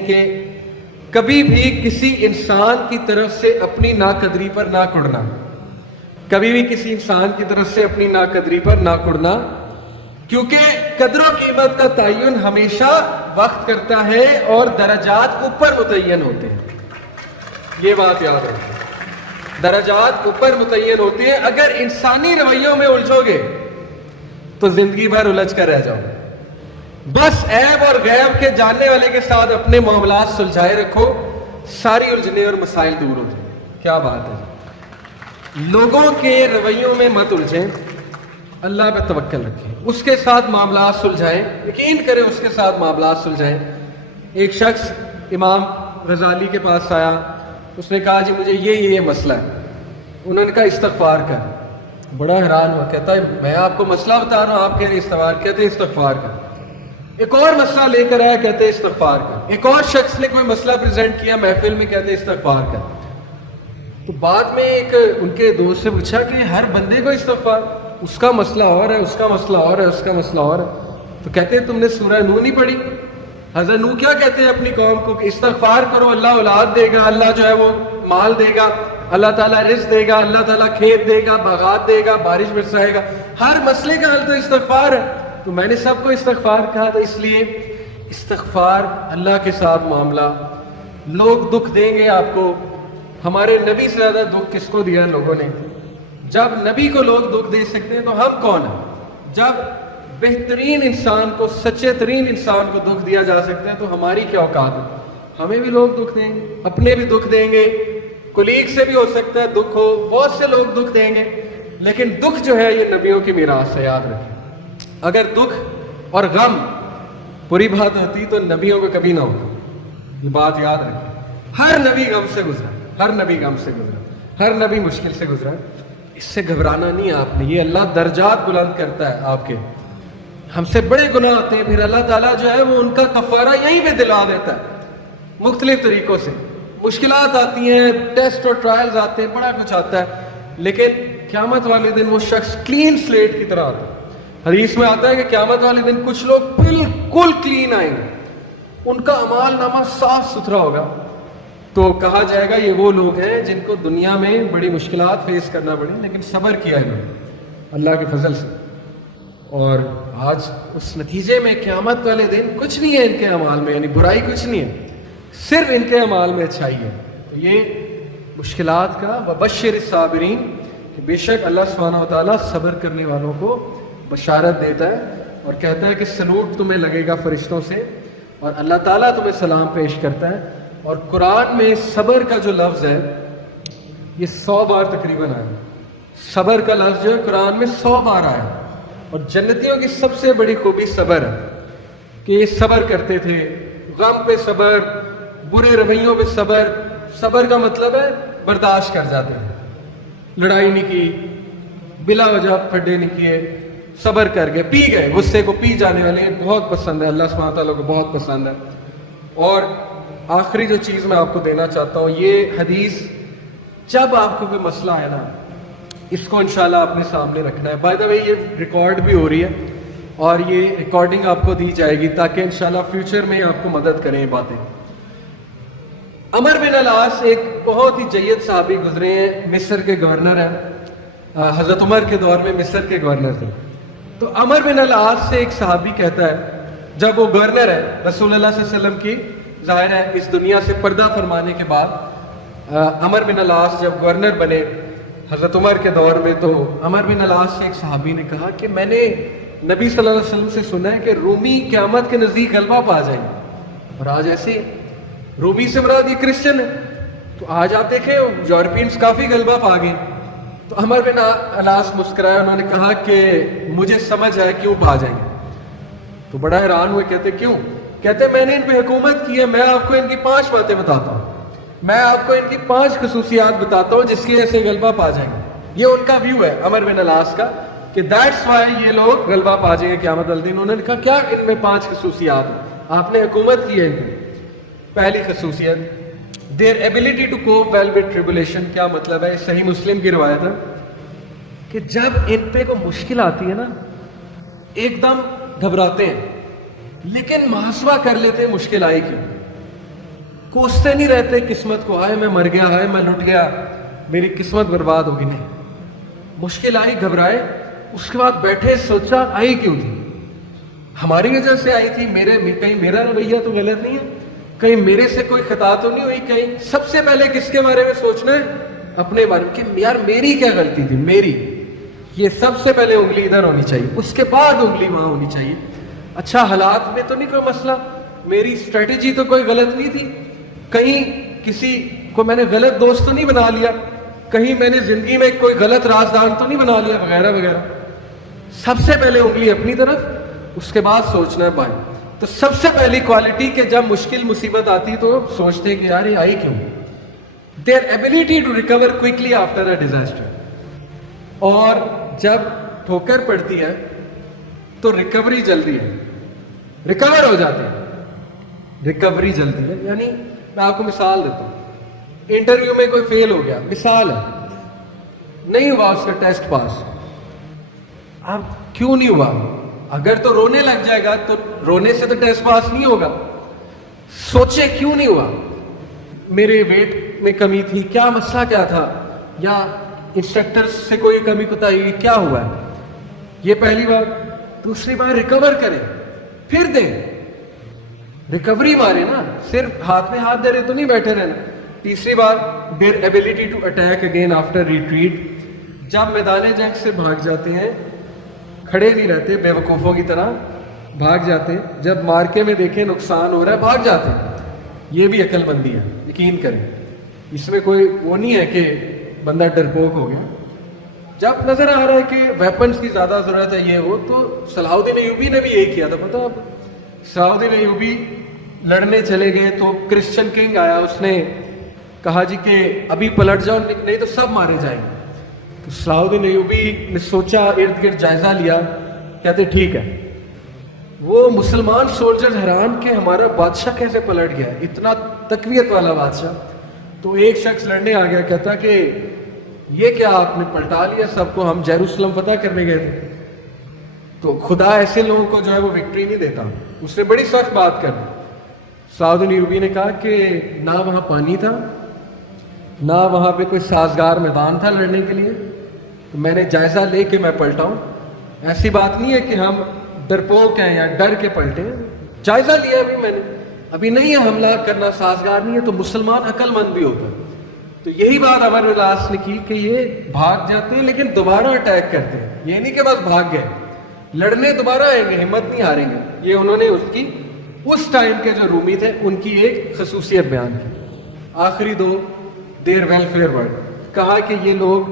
کہ کبھی بھی کسی انسان کی طرف سے اپنی ناقدری پر نہ کڑنا، کبھی بھی کسی انسان کی طرف سے اپنی ناقدری پر نہ کڑنا، کیونکہ قدر و قیمت کا تعین ہمیشہ وقت کرتا ہے اور درجات اوپر متعین ہوتے ہیں۔ یہ بات یاد رکھیں، درجات اوپر متعین ہوتے ہیں۔ اگر انسانی رویوں میں الجھو گے تو زندگی بھر الجھ کر رہ جاؤ گے۔ بس عیب اور غیب کے جاننے والے کے ساتھ اپنے معاملات سلجھائے رکھو، ساری الجھنے اور مسائل دور ہو جائیں۔ کیا بات ہے، لوگوں کے رویوں میں مت الجھیں، اللہ پہ توکل رکھیں، اس کے ساتھ معاملات سلجھائیں، یقین کریں اس کے ساتھ معاملات سلجھائیں۔ ایک شخص امام غزالی کے پاس آیا، اس نے کہا جی مجھے یہ مسئلہ ہے۔ انہوں نے کہا استغفار کر۔ بڑا حیران ہوا، کہتا ہے میں آپ کو مسئلہ بتا رہا ہوں، آپ کہہ رہے استغفار، کہتے استغفار کر۔ ایک اور مسئلہ لے کر آیا، کہتے استغفار کر۔ ایک اور شخص نے کوئی مسئلہ پریزنٹ کیا محفل میں، کہتے استغفار کر۔ تو بعد میں ایک ان کے دوست سے پوچھا کہ ہر بندے کو استغفار، اس کا مسئلہ اور ہے، اس کا مسئلہ اور ہے، اس کا مسئلہ اور ہے۔ تو کہتے ہیں تم نے سورہ نوح نہیں پڑھی؟ حضرت نوح کیا کہتے ہیں اپنی قوم کو کہ استغفار کرو، اللہ اولاد دے گا، اللہ جو ہے وہ مال دے گا، اللہ تعالیٰ رزق دے گا، اللہ تعالیٰ کھیت دے گا، باغات دے گا، بارش برسائے گا۔ ہر مسئلے کا حل تو استغفار ہے۔ تو میں نے سب کو استغفار کہا تھا، اس لیے استغفار، اللہ کے ساتھ معاملہ۔ لوگ دکھ دیں گے آپ کو، ہمارے نبی سے زیادہ دکھ کس کو دیا لوگوں نے؟ جب نبی کو لوگ دکھ دے سکتے ہیں تو ہم کون ہیں؟ جب بہترین انسان کو، سچے ترین انسان کو دکھ دیا جا سکتا ہے تو ہماری کیا اوقات ہے؟ ہمیں بھی لوگ دکھ دیں گے، اپنے بھی دکھ دیں گے، کولیگ سے بھی ہو سکتا ہے دکھ ہو، بہت سے لوگ دکھ دیں گے، لیکن دکھ جو ہے یہ نبیوں کی میراث ہے، یاد رکھیں۔ اگر دکھ اور غم بری بات ہوتی تو نبیوں کو کبھی نہ ہوتا، یہ بات یاد رکھیں۔ ہر نبی غم سے گزرا، ہر نبی غم سے گزرا، ہر نبی مشکل سے گزرا۔ اس سے گھبرانا نہیں ہے آپ نے، یہ اللہ درجات بلند کرتا ہے آپ کے۔ ہم سے بڑے گناہ ہوتے ہیں، پھر اللہ تعالیٰ جو ہے وہ ان کا کفارہ یہیں پہ دلا دیتا ہے مختلف طریقوں سے۔ مشکلات آتی ہیں، ٹیسٹ اور ٹرائلز آتے ہیں، بڑا کچھ آتا ہے، لیکن قیامت والے دن وہ شخص کلین سلیٹ کی طرح آتا ہے۔ حدیث میں آتا ہے کہ قیامت والے دن کچھ لوگ بالکل کلین آئیں گے، ان کا اعمال نامہ صاف ستھرا ہوگا۔ تو کہا جائے گا یہ وہ لوگ ہیں جن کو دنیا میں بڑی مشکلات فیس کرنا پڑی لیکن صبر کیا انہوں نے اللہ کے فضل سے، اور آج اس نتیجے میں قیامت والے دن کچھ نہیں ہے ان کے اعمال میں، یعنی برائی کچھ نہیں ہے، صرف ان کے اعمال میں اچھائی ہے۔ تو یہ مشکلات کا وبشر الصابرین، کہ بے شک اللہ سبحانہ و تعالیٰ صبر کرنے والوں کو بشارت دیتا ہے اور کہتا ہے کہ سلوٹ تمہیں لگے گا فرشتوں سے، اور اللہ تعالیٰ تمہیں سلام پیش کرتا ہے۔ اور قرآن میں صبر کا جو لفظ ہے یہ 100 بار تقریباً آیا، صبر کا لفظ جو ہے قرآن میں 100 بار آیا۔ اور جنتیوں کی سب سے بڑی خوبی صبر ہے کہ یہ صبر کرتے تھے، غم پہ صبر، برے رویوں پہ صبر۔ صبر کا مطلب ہے برداشت کر جاتے ہیں، لڑائی نہیں کی، بلا وجہ پھڈے نہیں کیے، صبر کر گئے، پی گئے، غصے کو پی جانے والے بہت پسند ہے، اللہ سبحانہ تعالیٰ کو بہت پسند ہے۔ اور آخری جو چیز میں آپ کو دینا چاہتا ہوں، یہ حدیث جب آپ کو کوئی مسئلہ ہے نا، اس کو انشاءاللہ اپنے سامنے رکھنا ہے۔ بائی دا وے یہ ریکارڈ بھی ہو رہی ہے اور یہ ریکارڈنگ آپ کو دی جائے گی تاکہ انشاءاللہ فیوچر میں آپ کو مدد کریں یہ باتیں۔ عمر بن العاص ایک بہت ہی جید صحابی گزرے ہیں، مصر کے گورنر ہیں، حضرت عمر کے دور میں مصر کے گورنر تھے۔ تو عمر بن العاص سے ایک صحابی کہتا ہے، جب وہ گورنر ہے رسول اللہ صلی اللہ علیہ وسلم کی، ظاہر ہے اس دنیا سے پردہ فرمانے کے بعد عمر بن العاص جب گورنر بنے حضرت عمر کے دور میں، تو عمر بن العاص سے ایک صحابی نے کہا کہ میں نے نبی صلی اللہ علیہ وسلم سے سنا ہے کہ رومی قیامت کے نزدیک غلبہ پا جائیں گے، اور آج ایسے رومی سے مراد یہ کرسچن ہے، تو آج آپ دیکھیں یورپینز کافی غلبہ پا گئے۔ تو عمر بن العاص مسکرائے، انہوں نے کہا کہ مجھے سمجھ ہے کیوں پا جائیں گے۔ تو بڑا حیران ہوئے، کہتے کیوں؟ کہتے میں نے ان پہ حکومت کی ہے، میں آپ کو ان کی 5 باتیں بتاتا ہوں، میں آپ کو ان کی 5 خصوصیات بتاتا ہوں جس کی وجہ سے غلبہ پا جائیں گے۔ یہ ان کا ویو ہے عمر بن العاص کا کہ دیٹس وائی یہ لوگ غلبہ پا جائیں گے قیامت والے دن۔ انہوں نے کہا کیا ان میں 5 خصوصیات ہیں؟ آپ نے حکومت کی ہے ان پہ۔ پہلی خصوصیت their ability to cope well with tribulation۔ کیا مطلب ہے؟ صحیح مسلم کی روایت ہے کہ جب ان پہ کوئی مشکل آتی ہے نا، ایک دم گھبراتے ہیں لیکن محاسبہ کر لیتے ہیں مشکل آئی کیوں، کوستے نہیں رہتے قسمت کو, آئے میں مر گیا, آئے میں لٹ گیا, میری قسمت برباد ہوگی. نہیں, مشکل آئی گھبرائے, اس کے بعد بیٹھے سوچا آئی کیوں تھی, ہماری وجہ سے آئی تھی, کہیں میرا رویہ تو غلط نہیں ہے, کہیں میرے سے کوئی خطا تو نہیں ہوئی, کہیں سب سے پہلے کس کے بارے میں سوچنا ہے, اپنے بارے میں, کہ یار میری کیا غلطی تھی, میری, یہ سب سے پہلے انگلی ادھر ہونی چاہیے, اس کے بعد انگلی وہاں ہونی چاہیے. اچھا حالات میں تو نہیں کوئی مسئلہ, میری اسٹریٹجی تو کوئی غلط نہیں تھی, کہیں کسی کو میں نے غلط دوست تو نہیں بنا لیا, کہیں میں نے زندگی میں کوئی غلط رازدان تو نہیں بنا لیا, وغیرہ وغیرہ. سب سے پہلے انگلی اپنی طرف, اس کے بعد سوچنا ہے بھائی. تو سب سے پہلی کوالٹی کہ جب مشکل مصیبت آتی تو سوچتے ہیں کہ یار یہ آئی کیوں, their ability to recover quickly after a disaster. اور جب ٹھوکر پڑتی ہے تو ریکوری جلدی ہے, ریکور ہو جاتے ہیں, ریکوری جلدی ہے. یعنی میں آپ کو مثال دیتا ہوں, انٹرویو میں کوئی فیل ہو گیا, مثال ہے, نہیں ہوا اس کا ٹیسٹ پاس. اب کیوں نہیں ہوا, اگر تو رونے لگ جائے گا تو رونے سے تو ٹیسٹ پاس نہیں ہوگا. سوچے کیوں نہیں ہوا, میرے ویٹ میں کمی تھی, کیا مسئلہ کیا تھا, یا انسٹرکٹر سے کوئی کمی کوتاہی ہوئی, کیا ہوا ہے. یہ پہلی بار. دوسری بار ریکور کریں, پھر دیں, ریکوری مارے نا, صرف ہاتھ میں ہاتھ دے رہے تو نہیں بیٹھے رہنا. تیسری بار their ability to attack again after retreat. جب میدان جنگ سے بھاگ جاتے ہیں, کھڑے نہیں رہتے بے وقوفوں کی طرح, بھاگ جاتے ہیں. جب مارکے میں دیکھیں نقصان ہو رہا ہے بھاگ جاتے ہیں. یہ بھی عقل مندی ہے, یقین کریں, اس میں کوئی وہ نہیں ہے کہ بندہ ڈرپوک ہو گیا. جب نظر آ رہا ہے کہ ویپنز کی زیادہ ضرورت ہے یہ وہ, تو صلاح الدین ایوبی نے بھی یہی کیا تھا. پتہ آپ, صلاح الدین ایوبی لڑنے چلے گئے تو کرسچن کنگ آیا, اس نے کہا جی کہ ابھی پلٹ جاؤ, نہیں تو سب مارے جائیں گے. تو صلاح الدین ایوبی نے سوچا, ارد گرد جائزہ لیا, کہتے ٹھیک ہے. وہ مسلمان سولجر حیران کہ ہمارا بادشاہ کیسے پلٹ گیا, اتنا تقویت والا بادشاہ. تو ایک شخص لڑنے آ گیا, کہتا کہ یہ کیا آپ نے پلٹا لیا سب کو, ہم یروشلم فتح کرنے گئے تھے. تو خدا ایسے لوگوں کو جو ہے وہ وکٹری نہیں دیتا. اس نے بڑی سخت بات کر دی. صلاح الدین ایوبی نے کہا کہ نہ وہاں پانی تھا, نہ وہاں پہ کوئی سازگار میدان تھا لڑنے کے لیے, تو میں نے جائزہ لے کے میں پلٹا ہوں. ایسی بات نہیں ہے کہ ہم ڈرپوک ہیں یا ڈر کے پلٹے ہیں, جائزہ لیا ابھی میں نے, ابھی نہیں ہے حملہ کرنا سازگار نہیں ہے. تو مسلمان عقل مند بھی ہوتا ہے. تو یہی بات عمر بن العاص نے کی کہ یہ بھاگ جاتے ہیں لیکن دوبارہ اٹیک کرتے ہیں. یہ نہیں کہ بس بھاگ گئے, لڑنے دوبارہ آئیں گے, ہمت نہیں ہاریں گے. یہ انہوں نے اس ٹائم کے جو رومی تھے ان کی ایک خصوصیت بیان کی. آخری دو, دیر ویلفیئر ورک, کہا کہ یہ لوگ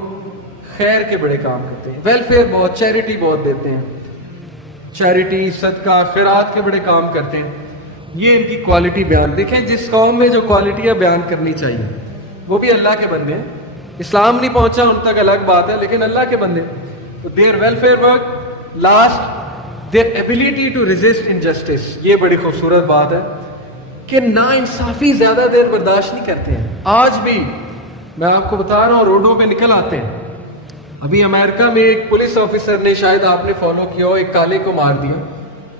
خیر کے بڑے کام کرتے ہیں, ویلفیئر بہت, چیریٹی بہت دیتے ہیں, چیریٹی صدقہ خیرات کے بڑے کام کرتے ہیں. یہ ان کی کوالٹی بیان. دیکھیں جس قوم میں جو کوالٹیاں بیان کرنی چاہیے, وہ بھی اللہ کے بندے ہیں. اسلام نہیں پہنچا ان تک الگ بات ہے, لیکن اللہ کے بندے. تو their welfare work. Last, their ability to resist injustice. یہ بڑی خوبصورت بات ہے کہ نا انصافی زیادہ دیر برداشت نہیں کرتے ہیں. آج بھی میں آپ کو بتا رہا ہوں, روڈوں پہ نکل آتے ہیں. ابھی امریکہ میں ایک پولیس آفیسر نے, شاید آپ نے فالو کیا ہو, ایک کالے کو مار دیا,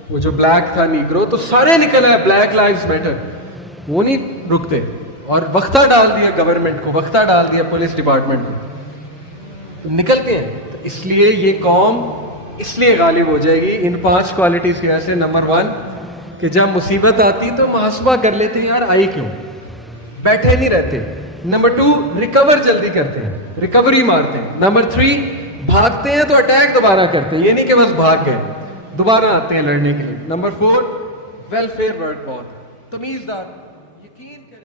وہ جو بلیک تھا نیگرو, تو سارے نکل آئے بلیک لائفز میٹر. وہ نہیں رکتے, اور وقتہ ڈال دیا گورنمنٹ کو, وقتہ ڈال دیا پولیس ڈپارٹمنٹ کو, نکلتے ہیں. اس لیے یہ قوم اس لیے غالب ہو جائے گی ان 5 کوالٹیز کی وجہ سے. نمبر 1 کہ جب مصیبت آتی تو محاسبہ کر لیتے ہیں, یار آئی کیوں, بیٹھے نہیں رہتے. نمبر 2 ریکور جلدی کرتے ہیں, ریکوری مارتے ہیں. نمبر 3 بھاگتے ہیں تو اٹیک دوبارہ کرتے ہیں, یہ نہیں کہ بس بھاگ گئے, دوبارہ آتے ہیں لڑنے کے لیے. نمبر 4 ویلفیئر ورک بہت تمیزدار, یقین